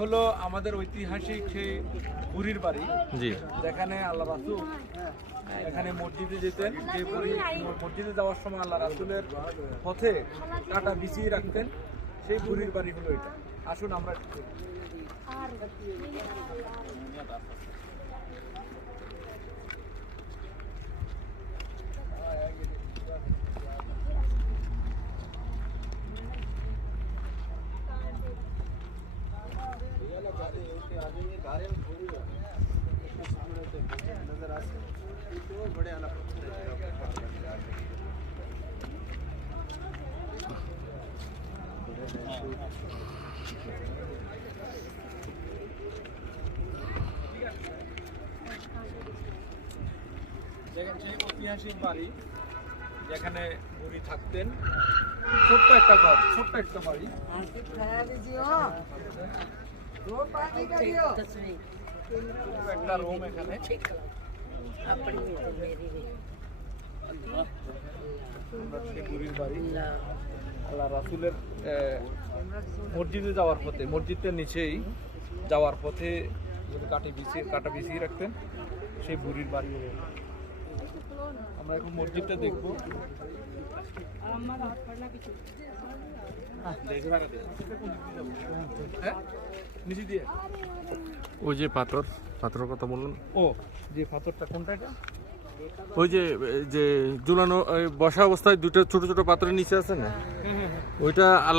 হলো আমাদের ঐতিহাসিক সেই বুড়ির বাড়ি, জি, যেখানে আল্লাহ রাসূল এখানে মসজিদে যেতেন। যে মসজিদে যাওয়ার সময় আল্লাহ রাসূলের পথে কাটা বিছিয়ে রাখতেন, সেই বুড়ির বাড়ি হলো এটা। আসুন আমরা দেখেন সেই ঐতিহাসিক বাড়ি যেখানে বুড়ি থাকতেন। ছোট্ট একটা ঘর, ছোট্ট একটা বাড়ি। একটা রুম এখানে। সেই বুড়ির বাড়ি আল্লাহ রাসূলের মসজিদে যাওয়ার পথে, মসজিদটার নিচেই যাওয়ার পথে কাটা বিছিয়ে রাখতেন, সেই বুড়ির বাড়ি। আমরা এখন মসজিদটা দেখবো। নিচে দিয়ে ওই যে পাথরের কথা বললেন, ও যে পাথরটা কোনটা এটা? ওই যে যে ঝুলানো বসা অবস্থায় দুটো ছোট ছোট পাথরের নিচে আছে না, ওইটা আল্লাহ